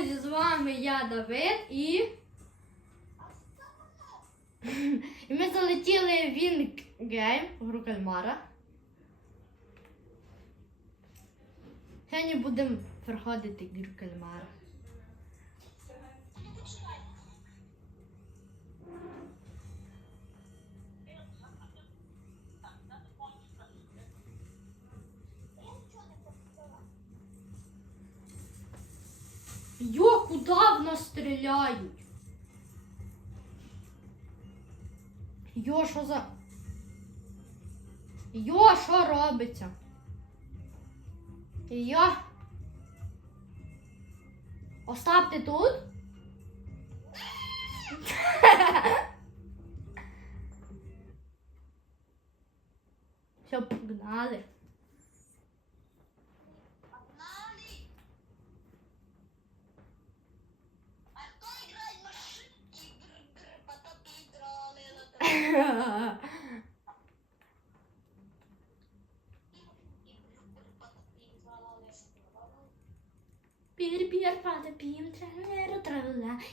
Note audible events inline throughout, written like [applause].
друзі, з вами я Давид і. І ми залетіли в Інгейм, в гру кальмара. Сьогодні будемо проходити гру кальмара. Йо, куди в нас стріляють? Йо, що за. Йо, що робиться? Йо. Остап, ти тут? [laughs] Все, погнали.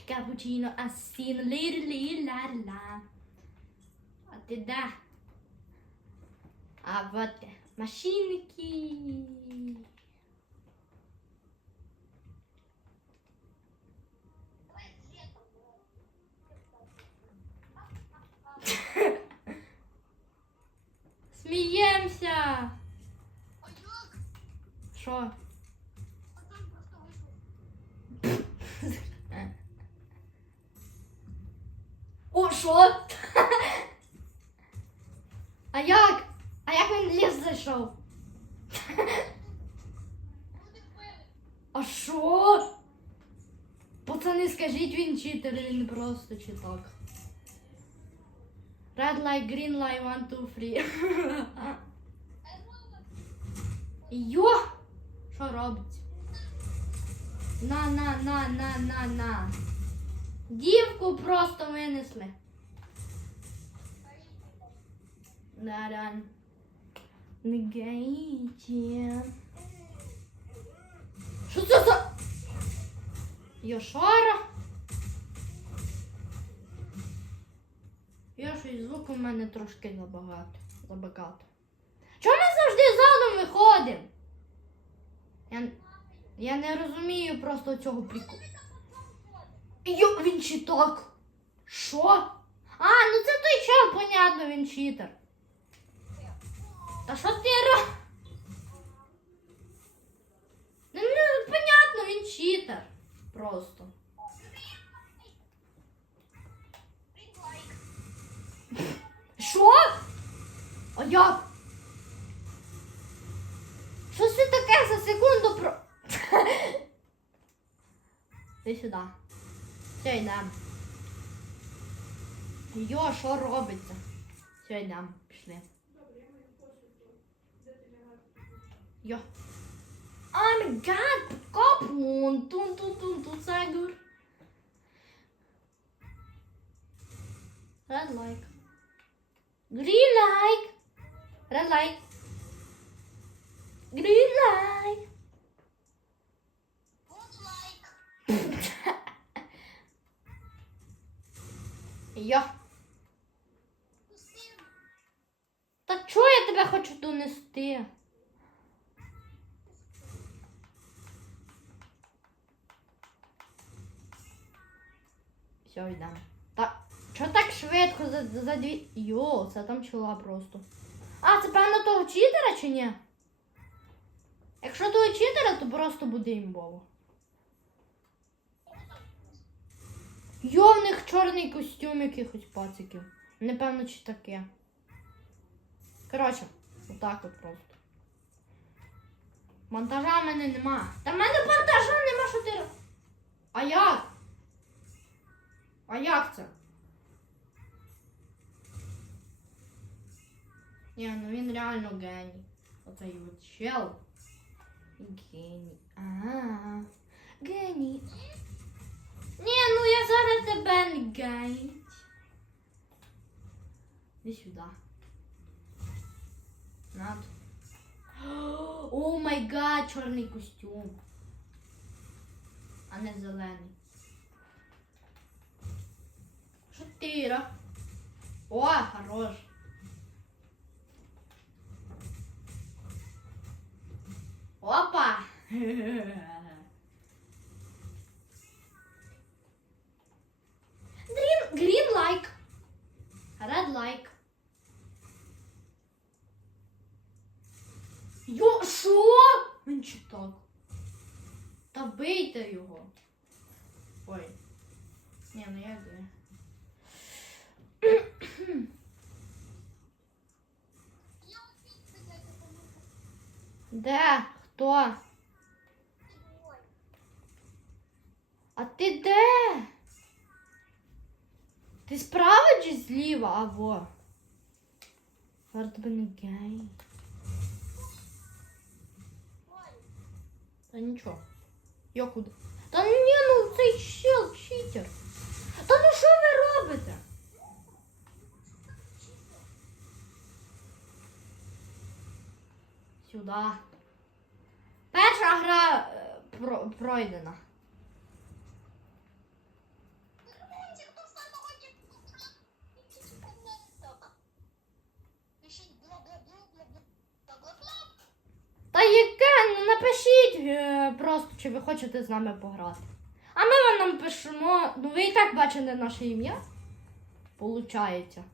Cappuccino assino lir lir la la. А ти де? А вот. Машинки. Сміємося. Що? Що? [laughs] А як? А як він ліс зайшов? [laughs] А що? Пацани, скажіть, він читер, він просто читак. Red light, green light, one, two, three. [laughs] Йо! Що робиться? На, на, на, на, на, на. Дівку просто винесли. Да-да. Негайті. Що це за? Йошара? Я щось звук у мене трошки забагато. Забагато. Чому ми завжди задом виходимо? Я, я не розумію просто цього приколу. Йо, він читак. Що? А, ну це той чел, понятно, він читер. Та що ти. Ну, ну, понятно, він читер. Просто. Що? А як? Що це таке за секунду про. [laughs] Іди сюди. Все, йдемо. Йо, що робиться? Все, йдемо, пішли. Йо. О май гад, копмун, тун тун тун тун сегур. Red light. Green light. Red light. Green. Йо. Пустим. [laughs] Та чого я тебе хочу донести? Все, йдемо. Та чого так швидко за, за дві. Йо, це там чола просто. А, це певно того читера чи ні? Якщо того читера, то просто буде імбово. Йо, в них чорний костюм якихось пациків. Непевно, чи таке. Коротше, отак от просто. Монтажа в мене нема. Та в мене монтажа нема, що ти. А як? А як це? Ні, ну він реально геній. Оцей от чел. Геній. А. Геній. Ні, ну я зараз тебе не геній. Іди сюди. Над. [gasps] О май гад, чорний костюм. А а не зелений. Чотири. О, хорош. Опа! Green, green like. Red like. Йо, що? Він чи так? Та бийте його. Де? Хто? А ти де? Ти справа чи зліва? А во. Зараз тебе не гей. Та нічого. Я куди? Та ні, ну цей щел читер. Та ну що ви робите? Сюди. Перша гра е, про- пройдена. Та яке? Ну напишіть е, просто, чи ви хочете з нами пограти. А ми вам напишемо. Ну ви і так бачите наше ім'я. Получається.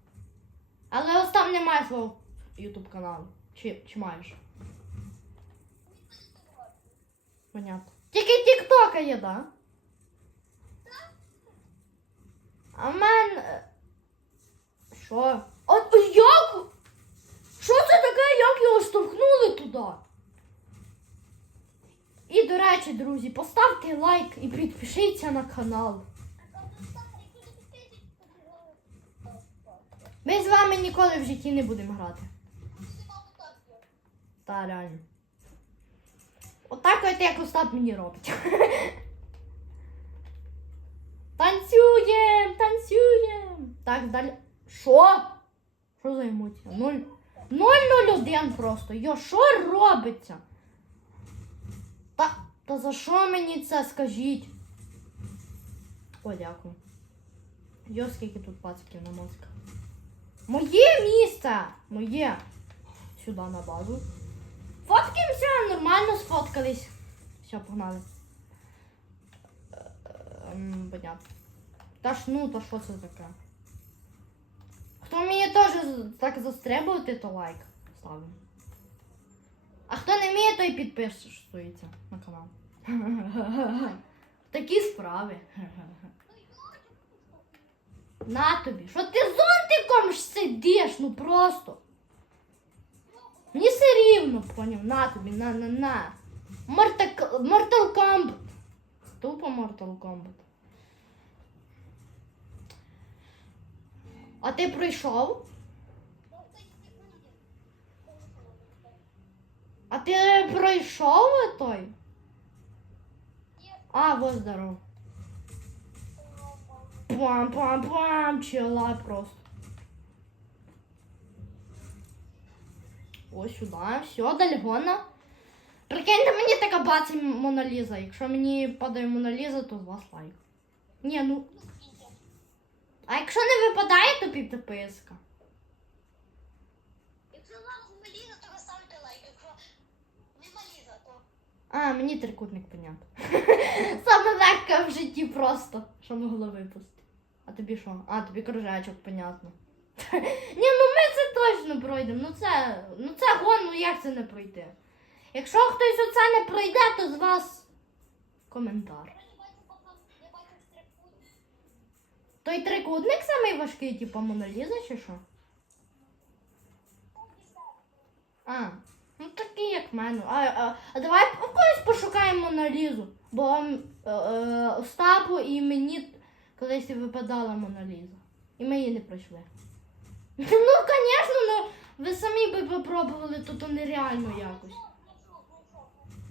Але ось там немає свого YouTube каналу. Чи, чи маєш? Понятно. Тільки Тіктока є, да? А в мене. Що? От як? Що це таке, як його штовхнули туди? І, до речі, друзі, поставте лайк і підпишіться на канал. Ми з вами ніколи в житті не будемо грати. Та реально. Отак от як Остап мені робить. [laughs] Танцюєм, танцюєм. Так, далі. Що? Що за емоція? Нуль. 001 просто. Йо, що робиться? Та, та за що мені це скажіть? О, дякую. Йо, скільки тут пациків на мозках. Моє місце! Моє. Сюди на базу. Фоткаємося, нормально сфоткались. Все, погнали. Ем, Понятно. Та ж ну, то що це таке? Хто вміє теж так застрибувати, то лайк ставимо. А хто не вміє, той підписується на канал. Такі справи. На тобі. Що ти зонтиком ж сидиш? Ну просто. Мені все рівно, поняв. На тобі, на, на, на. Mortal, Kombat. Тупо Mortal Kombat. А ти пройшов? А ти пройшов той? А, вот здоров. Пам-пам-пам, чела просто. Ось сюди, все, дальгона. Прикиньте, мені така бацить Моноліза. Якщо мені падає Моноліза, то з вас лайк. Ні, ну. А якщо не випадає, то підписка. Якщо зараз Маліза, то ви ставите лайк. Якщо не Маліза, то А, мені трикутник понятно. [laughs] Саме легке в житті просто, що могло випустити. А тобі що? А, тобі кружечок, понятно. [laughs] Ні, ну ми це пройдемо. Ну це, ну це гон, ну як це не пройти? Якщо хтось оце не пройде, то з вас коментар. Той трикутник самий важкий, типу Моноліза чи що? А, ну такий як в мене. А, а, а давай в когось пошукаємо Монолізу. Бо е, е, Остапу і мені колись випадала Моноліза. І ми її не пройшли. [laughs] Ну, звісно, ну ви самі би попробували, то то нереально якось.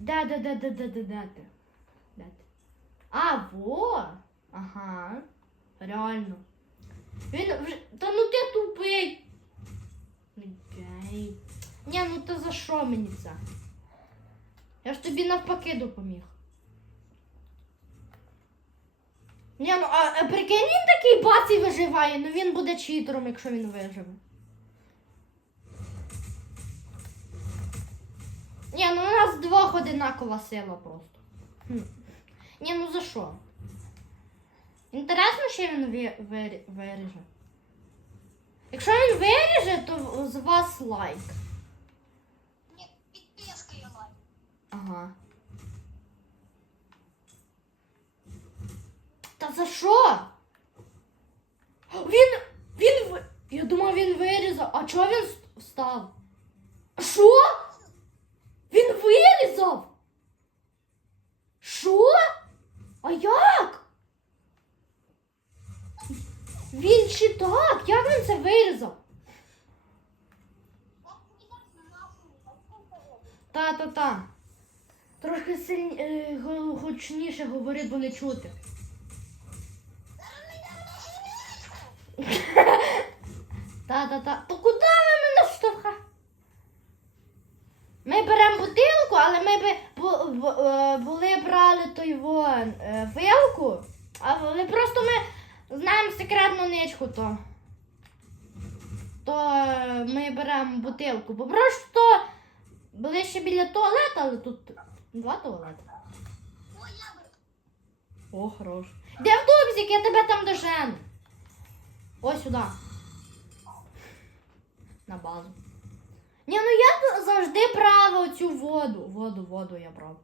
Де, де, де, де, де, де ти? А, во! Ага. Реально. Він вже. Та ну ти тупий. Окей. Ні, ну то за що мені це? Я ж тобі навпаки допоміг. Ні, ну а прикинь, він такий бац і виживає, ну він буде читером, якщо він виживе. Ні, ну у нас двох одинакова сила просто. Хм. Ні, ну за що? Інтересно, що він ви- вирі- виріже. Якщо він виріже, то з вас лайк. Ні, підписка є лайк. Ага. Та за що? Він. Він. Я думав, він вирізав. А чого він ст- встав? Що? Вирізав? Що? А як? Він чи так? Як він це вирізав? Та-та-та. Трошки сильні, е, гучніше говори, бо не чути. Та-та-та. То куди ви мене штовха? Ми беремо бутилку, але ми бу- е, були брали той вон е, вилку, але просто ми знаємо секретну ничку, то, то е, ми беремо бутилку. Бо просто були ще біля туалету, але тут два туалети. О, хорош. Де в тубзик, я тебе там дожену. Ось сюди. На базу. Ні, ну я завжди брав оцю воду. Воду, воду я брав.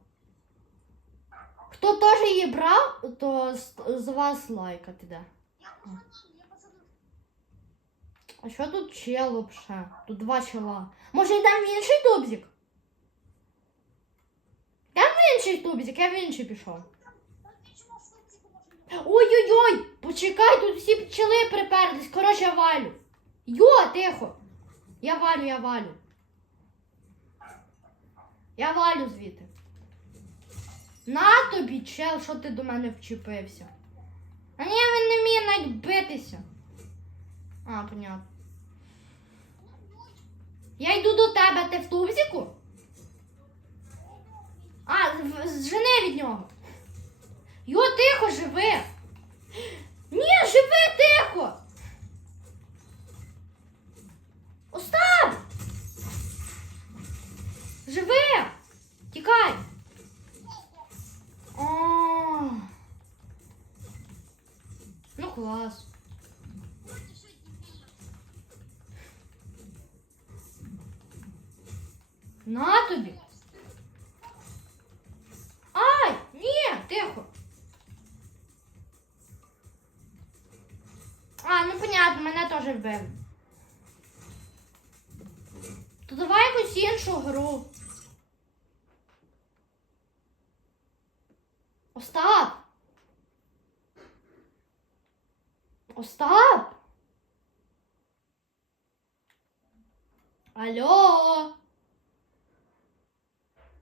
Хто теж її брав, то з, вас лайкати де. Я пацан, я пацан. А що тут чел вообще? Тут два чела. Може йдемо в інший тубзик? Я в інший тубзик, я в інший пішов. Так ти чому в слипці поможеш? Ой-ой-ой! Почекай, тут всі пчели приперлись. Коротше, я валю. Йо, тихо. Я валю, я валю. Я валю звідти. На тобі, чел, що ти до мене вчепився? А ні, він не вміє навіть битися. А, понятно. Я йду до тебе, ти в тубзику? А, зжени від нього. Йо, тихо, живи. Ні, живи тихо. А, ну понятно, мене теж вбили. То давай якусь іншу гру. Остап! Остап! Алло!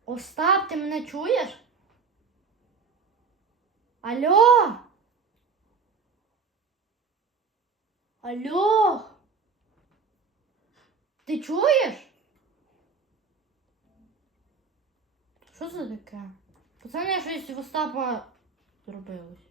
Остап, ти мене чуєш? Алло? Алло? Ти чуєш? Що це таке? Пацани, щось в Остапа зробилось.